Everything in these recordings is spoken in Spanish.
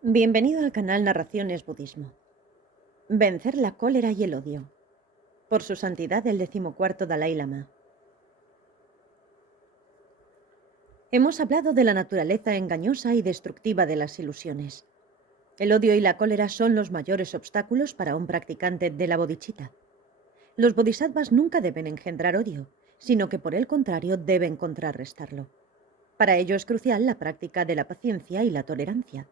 Bienvenido al canal Narraciones Budismo. Vencer la cólera y el odio. Por su santidad el 14º Dalai Lama. Hemos hablado de la naturaleza engañosa y destructiva de las ilusiones. El odio y la cólera son los mayores obstáculos para un practicante de la bodhicitta. Los bodhisattvas nunca deben engendrar odio, sino que por el contrario deben contrarrestarlo. Para ello es crucial la práctica de la paciencia y la tolerancia.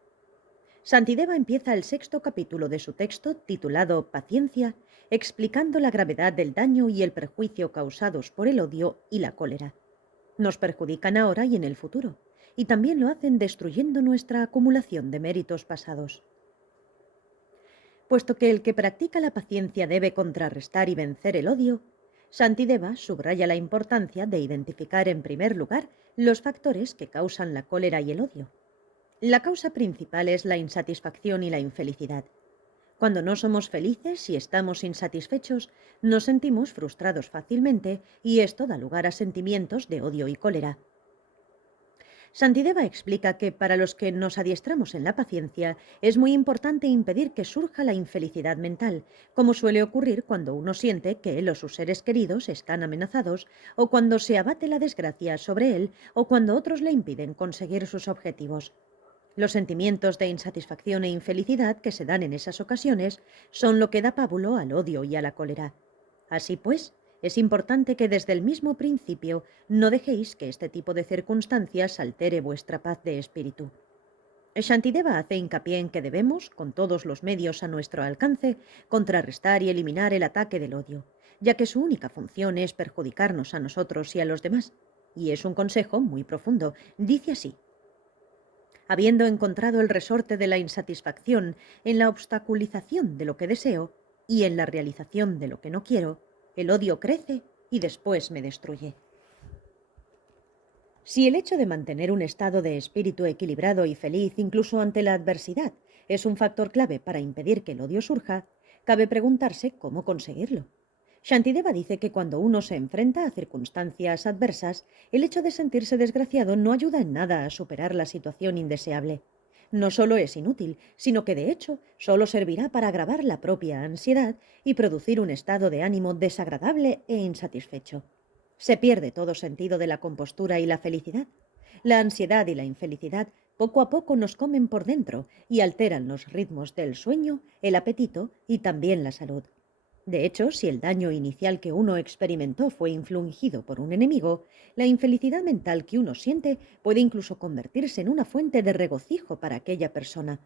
Shantideva empieza el 6º capítulo de su texto, titulado Paciencia, explicando la gravedad del daño y el perjuicio causados por el odio y la cólera. Nos perjudican ahora y en el futuro, y también lo hacen destruyendo nuestra acumulación de méritos pasados. Puesto que el que practica la paciencia debe contrarrestar y vencer el odio, Shantideva subraya la importancia de identificar en primer lugar los factores que causan la cólera y el odio. La causa principal es la insatisfacción y la infelicidad. Cuando no somos felices y estamos insatisfechos, nos sentimos frustrados fácilmente y esto da lugar a sentimientos de odio y cólera. Shantideva explica que para los que nos adiestramos en la paciencia es muy importante impedir que surja la infelicidad mental, como suele ocurrir cuando uno siente que él o sus seres queridos están amenazados, o cuando se abate la desgracia sobre él, o cuando otros le impiden conseguir sus objetivos. Los sentimientos de insatisfacción e infelicidad que se dan en esas ocasiones son lo que da pábulo al odio y a la cólera. Así pues, es importante que desde el mismo principio no dejéis que este tipo de circunstancias altere vuestra paz de espíritu. Shantideva hace hincapié en que debemos, con todos los medios a nuestro alcance, contrarrestar y eliminar el ataque del odio, ya que su única función es perjudicarnos a nosotros y a los demás. Y es un consejo muy profundo. Dice así: habiendo encontrado el resorte de la insatisfacción en la obstaculización de lo que deseo y en la realización de lo que no quiero, el odio crece y después me destruye. Si el hecho de mantener un estado de espíritu equilibrado y feliz incluso ante la adversidad es un factor clave para impedir que el odio surja, cabe preguntarse cómo conseguirlo. Shantideva dice que cuando uno se enfrenta a circunstancias adversas, el hecho de sentirse desgraciado no ayuda en nada a superar la situación indeseable. No solo es inútil, sino que de hecho solo servirá para agravar la propia ansiedad y producir un estado de ánimo desagradable e insatisfecho. Se pierde todo sentido de la compostura y la felicidad. La ansiedad y la infelicidad poco a poco nos comen por dentro y alteran los ritmos del sueño, el apetito y también la salud. De hecho, si el daño inicial que uno experimentó fue infligido por un enemigo, la infelicidad mental que uno siente puede incluso convertirse en una fuente de regocijo para aquella persona.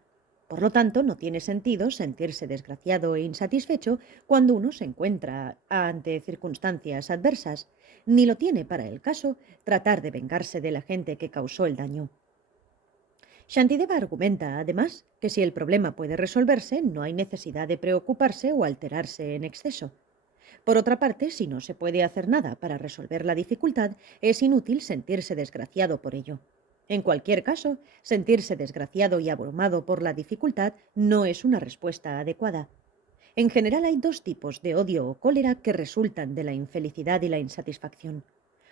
Por lo tanto, no tiene sentido sentirse desgraciado e insatisfecho cuando uno se encuentra ante circunstancias adversas, ni lo tiene para el caso tratar de vengarse de la gente que causó el daño. Shantideva argumenta, además, que si el problema puede resolverse, no hay necesidad de preocuparse o alterarse en exceso. Por otra parte, si no se puede hacer nada para resolver la dificultad, es inútil sentirse desgraciado por ello. En cualquier caso, sentirse desgraciado y abrumado por la dificultad no es una respuesta adecuada. En general hay dos tipos de odio o cólera que resultan de la infelicidad y la insatisfacción.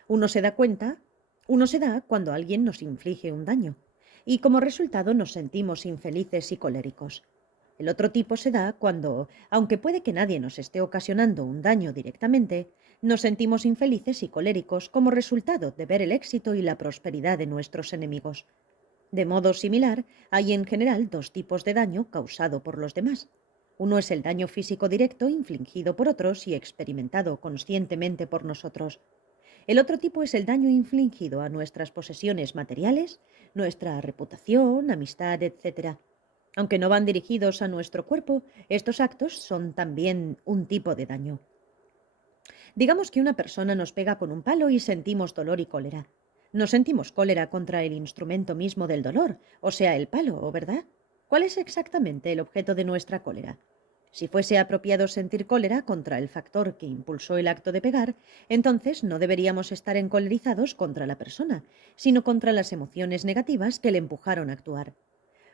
Uno se da cuenta, uno se da cuando alguien nos inflige un daño, y como resultado nos sentimos infelices y coléricos. El otro tipo se da cuando, aunque puede que nadie nos esté ocasionando un daño directamente, nos sentimos infelices y coléricos como resultado de ver el éxito y la prosperidad de nuestros enemigos. De modo similar, hay en general dos tipos de daño causado por los demás. Uno es el daño físico directo infligido por otros y experimentado conscientemente por nosotros. El otro tipo es el daño infligido a nuestras posesiones materiales, nuestra reputación, amistad, etc. Aunque no van dirigidos a nuestro cuerpo, estos actos son también un tipo de daño. Digamos que una persona nos pega con un palo y sentimos dolor y cólera. No sentimos cólera contra el instrumento mismo del dolor, o sea, el palo, ¿verdad? ¿Cuál es exactamente el objeto de nuestra cólera? Si fuese apropiado sentir cólera contra el factor que impulsó el acto de pegar, entonces no deberíamos estar encolerizados contra la persona, sino contra las emociones negativas que le empujaron a actuar.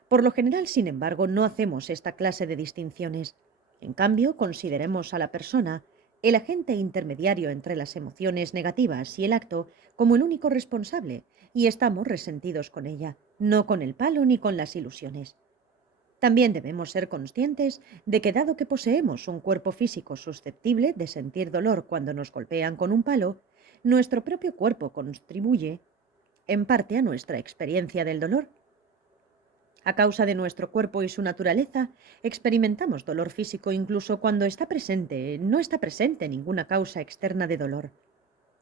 Por lo general, sin embargo, no hacemos esta clase de distinciones. En cambio, consideremos a la persona, el agente intermediario entre las emociones negativas y el acto, como el único responsable, y estamos resentidos con ella, no con el palo ni con las ilusiones. También debemos ser conscientes de que dado que poseemos un cuerpo físico susceptible de sentir dolor cuando nos golpean con un palo, nuestro propio cuerpo contribuye en parte a nuestra experiencia del dolor. A causa de nuestro cuerpo y su naturaleza, experimentamos dolor físico incluso cuando no está presente ninguna causa externa de dolor.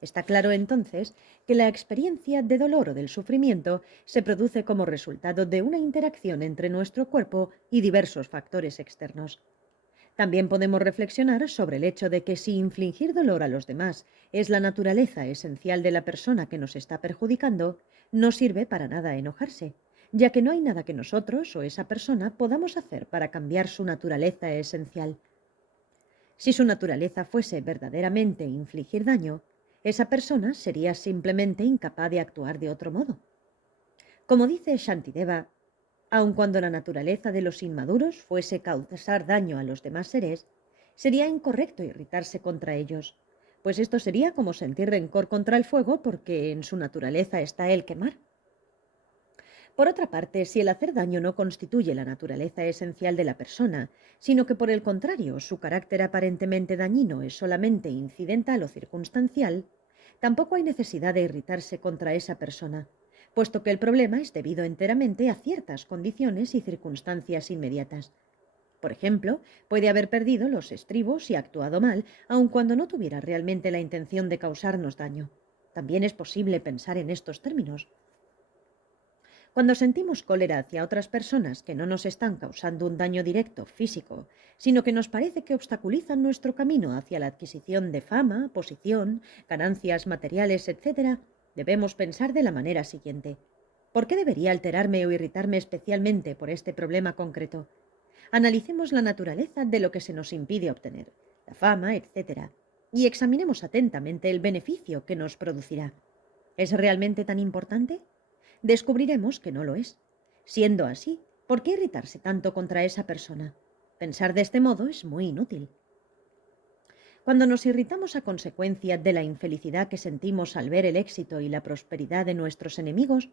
Está claro entonces que la experiencia de dolor o del sufrimiento se produce como resultado de una interacción entre nuestro cuerpo y diversos factores externos. También podemos reflexionar sobre el hecho de que si infligir dolor a los demás es la naturaleza esencial de la persona que nos está perjudicando, no sirve para nada enojarse, ya que no hay nada que nosotros o esa persona podamos hacer para cambiar su naturaleza esencial. Si su naturaleza fuese verdaderamente infligir daño, esa persona sería simplemente incapaz de actuar de otro modo. Como dice Shantideva, aun cuando la naturaleza de los inmaduros fuese causar daño a los demás seres, sería incorrecto irritarse contra ellos, pues esto sería como sentir rencor contra el fuego porque en su naturaleza está el quemar. Por otra parte, si el hacer daño no constituye la naturaleza esencial de la persona, sino que por el contrario su carácter aparentemente dañino es solamente incidental o circunstancial, tampoco hay necesidad de irritarse contra esa persona, puesto que el problema es debido enteramente a ciertas condiciones y circunstancias inmediatas. Por ejemplo, puede haber perdido los estribos y actuado mal, aun cuando no tuviera realmente la intención de causarnos daño. También es posible pensar en estos términos. Cuando sentimos cólera hacia otras personas que no nos están causando un daño directo físico, sino que nos parece que obstaculizan nuestro camino hacia la adquisición de fama, posición, ganancias materiales, etc., debemos pensar de la manera siguiente. ¿Por qué debería alterarme o irritarme especialmente por este problema concreto? Analicemos la naturaleza de lo que se nos impide obtener, la fama, etc., y examinemos atentamente el beneficio que nos producirá. ¿Es realmente tan importante? Descubriremos que no lo es. Siendo así, ¿por qué irritarse tanto contra esa persona? Pensar de este modo es muy inútil. Cuando nos irritamos a consecuencia de la infelicidad que sentimos al ver el éxito y la prosperidad de nuestros enemigos,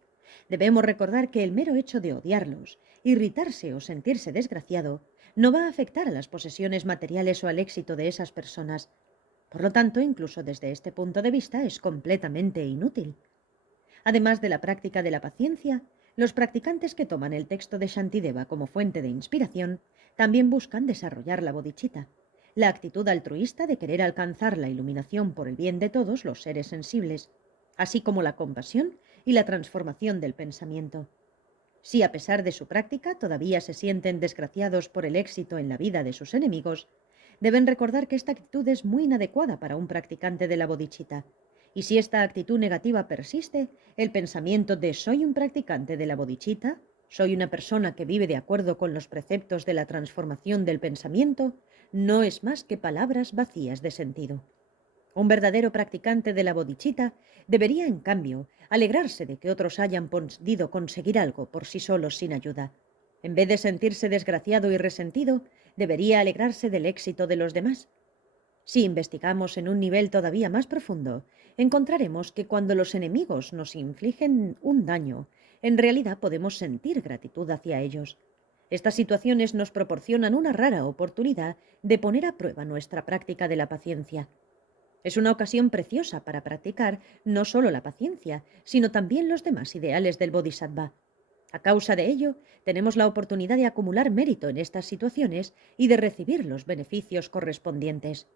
debemos recordar que el mero hecho de odiarlos, irritarse o sentirse desgraciado, no va a afectar a las posesiones materiales o al éxito de esas personas. Por lo tanto, incluso desde este punto de vista, es completamente inútil. Además de la práctica de la paciencia, los practicantes que toman el texto de Shantideva como fuente de inspiración también buscan desarrollar la bodhicitta, la actitud altruista de querer alcanzar la iluminación por el bien de todos los seres sensibles, así como la compasión y la transformación del pensamiento. Si a pesar de su práctica todavía se sienten desgraciados por el éxito en la vida de sus enemigos, deben recordar que esta actitud es muy inadecuada para un practicante de la bodhicitta. Y si esta actitud negativa persiste, el pensamiento de soy un practicante de la bodhicitta, soy una persona que vive de acuerdo con los preceptos de la transformación del pensamiento, no es más que palabras vacías de sentido. Un verdadero practicante de la bodhicitta debería, en cambio, alegrarse de que otros hayan podido conseguir algo por sí solos sin ayuda. En vez de sentirse desgraciado y resentido, debería alegrarse del éxito de los demás. Si investigamos en un nivel todavía más profundo, encontraremos que cuando los enemigos nos infligen un daño, en realidad podemos sentir gratitud hacia ellos. Estas situaciones nos proporcionan una rara oportunidad de poner a prueba nuestra práctica de la paciencia. Es una ocasión preciosa para practicar no solo la paciencia, sino también los demás ideales del Bodhisattva. A causa de ello, tenemos la oportunidad de acumular mérito en estas situaciones y de recibir los beneficios correspondientes.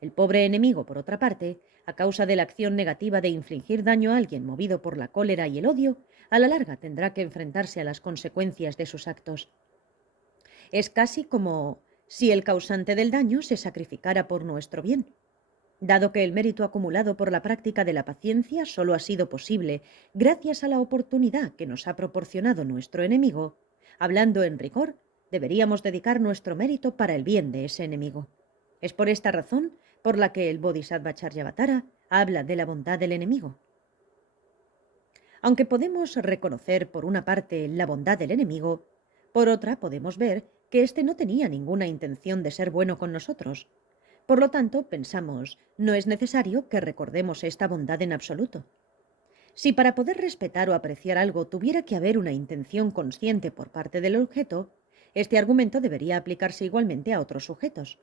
El pobre enemigo, por otra parte, a causa de la acción negativa de infligir daño a alguien movido por la cólera y el odio, a la larga tendrá que enfrentarse a las consecuencias de sus actos. Es casi como si el causante del daño se sacrificara por nuestro bien. Dado que el mérito acumulado por la práctica de la paciencia solo ha sido posible gracias a la oportunidad que nos ha proporcionado nuestro enemigo, hablando en rigor, deberíamos dedicar nuestro mérito para el bien de ese enemigo. Es por esta razón por la que el Bodhisattva Charyavatara habla de la bondad del enemigo. Aunque podemos reconocer por una parte la bondad del enemigo, por otra podemos ver que éste no tenía ninguna intención de ser bueno con nosotros. Por lo tanto, pensamos, no es necesario que recordemos esta bondad en absoluto. Si para poder respetar o apreciar algo tuviera que haber una intención consciente por parte del objeto, Este argumento debería aplicarse igualmente a otros sujetos.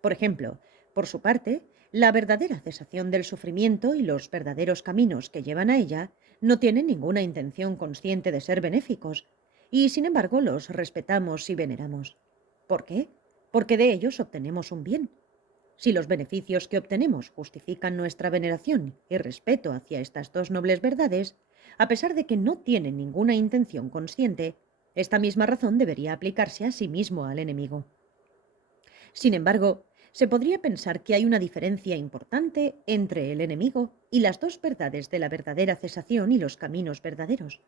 Por ejemplo, por su parte, la verdadera cesación del sufrimiento y los verdaderos caminos que llevan a ella no tienen ninguna intención consciente de ser benéficos, y sin embargo los respetamos y veneramos. ¿Por qué? Porque de ellos obtenemos un bien. Si los beneficios que obtenemos justifican nuestra veneración y respeto hacia estas dos nobles verdades, a pesar de que no tienen ninguna intención consciente, esta misma razón debería aplicarse a sí mismo al enemigo. Sin embargo, se podría pensar que hay una diferencia importante entre el enemigo y las dos verdades de la verdadera cesación y los caminos verdaderos.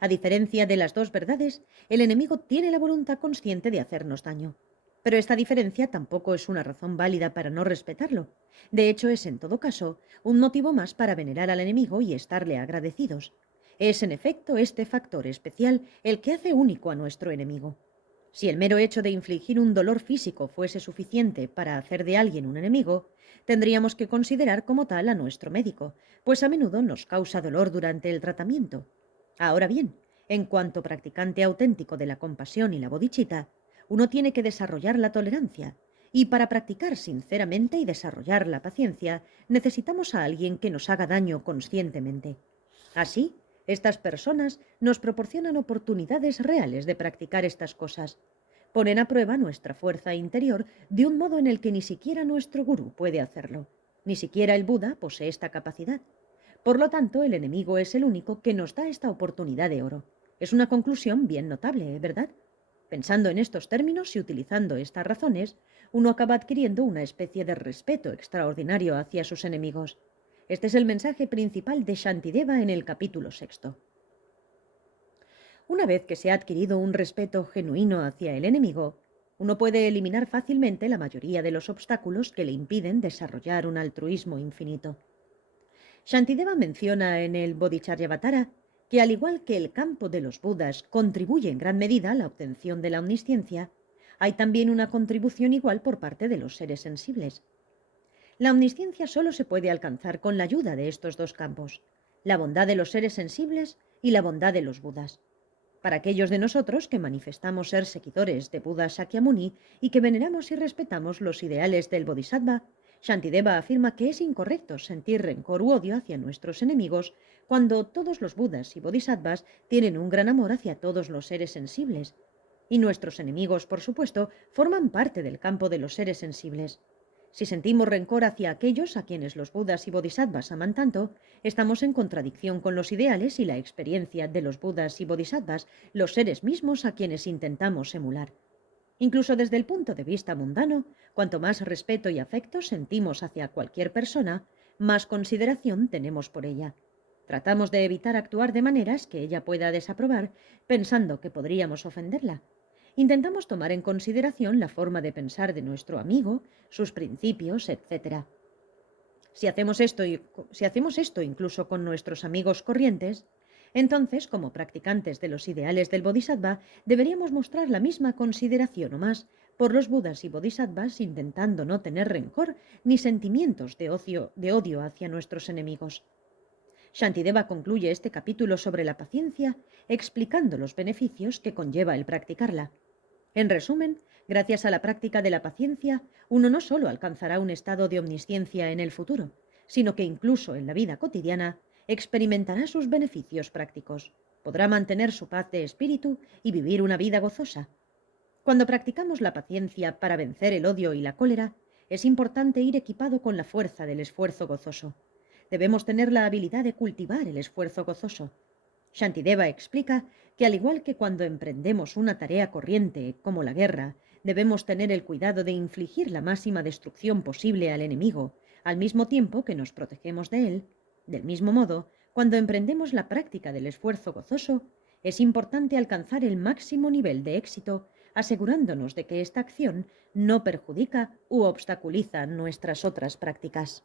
A diferencia de las dos verdades, el enemigo tiene la voluntad consciente de hacernos daño. Pero esta diferencia tampoco es una razón válida para no respetarlo. De hecho, es en todo caso un motivo más para venerar al enemigo y estarle agradecidos. Es en efecto este factor especial el que hace único a nuestro enemigo. Si el mero hecho de infligir un dolor físico fuese suficiente para hacer de alguien un enemigo, tendríamos que considerar como tal a nuestro médico, pues a menudo nos causa dolor durante el tratamiento. Ahora bien, en cuanto practicante auténtico de la compasión y la bodhicitta, uno tiene que desarrollar la tolerancia, y para practicar sinceramente y desarrollar la paciencia, necesitamos a alguien que nos haga daño conscientemente. Así, estas personas nos proporcionan oportunidades reales de practicar estas cosas. Ponen a prueba nuestra fuerza interior de un modo en el que ni siquiera nuestro gurú puede hacerlo. Ni siquiera el Buda posee esta capacidad. Por lo tanto, el enemigo es el único que nos da esta oportunidad de oro. Es una conclusión bien notable, ¿verdad? Pensando en estos términos y utilizando estas razones, uno acaba adquiriendo una especie de respeto extraordinario hacia sus enemigos. Este es el mensaje principal de Shantideva en el capítulo 6. Una vez que se ha adquirido un respeto genuino hacia el enemigo, uno puede eliminar fácilmente la mayoría de los obstáculos que le impiden desarrollar un altruismo infinito. Shantideva menciona en el Bodhicharyavatara que, al igual que el campo de los Budas contribuye en gran medida a la obtención de la omnisciencia, hay también una contribución igual por parte de los seres sensibles. La omnisciencia solo se puede alcanzar con la ayuda de estos dos campos, la bondad de los seres sensibles y la bondad de los Budas. Para aquellos de nosotros que manifestamos ser seguidores de Buda Shakyamuni y que veneramos y respetamos los ideales del Bodhisattva, Shantideva afirma que es incorrecto sentir rencor u odio hacia nuestros enemigos cuando todos los Budas y Bodhisattvas tienen un gran amor hacia todos los seres sensibles. Y nuestros enemigos, por supuesto, forman parte del campo de los seres sensibles. Si sentimos rencor hacia aquellos a quienes los Budas y Bodhisattvas aman tanto, estamos en contradicción con los ideales y la experiencia de los Budas y Bodhisattvas, los seres mismos a quienes intentamos emular. Incluso desde el punto de vista mundano, cuanto más respeto y afecto sentimos hacia cualquier persona, más consideración tenemos por ella. Tratamos de evitar actuar de maneras que ella pueda desaprobar, pensando que podríamos ofenderla. Intentamos tomar en consideración la forma de pensar de nuestro amigo, sus principios, etc. Si hacemos esto incluso con nuestros amigos corrientes, entonces, como practicantes de los ideales del Bodhisattva, deberíamos mostrar la misma consideración o más por los Budas y Bodhisattvas, intentando no tener rencor ni sentimientos de odio hacia nuestros enemigos. Shantideva concluye este capítulo sobre la paciencia explicando los beneficios que conlleva el practicarla. En resumen, gracias a la práctica de la paciencia, uno no solo alcanzará un estado de omnisciencia en el futuro, sino que incluso en la vida cotidiana experimentará sus beneficios prácticos. Podrá mantener su paz de espíritu y vivir una vida gozosa. Cuando practicamos la paciencia para vencer el odio y la cólera, es importante ir equipado con la fuerza del esfuerzo gozoso. Debemos tener la habilidad de cultivar el esfuerzo gozoso. Shantideva explica que, al igual que cuando emprendemos una tarea corriente, como la guerra, debemos tener el cuidado de infligir la máxima destrucción posible al enemigo, al mismo tiempo que nos protegemos de él. Del mismo modo, cuando emprendemos la práctica del esfuerzo gozoso, es importante alcanzar el máximo nivel de éxito, asegurándonos de que esta acción no perjudica u obstaculiza nuestras otras prácticas.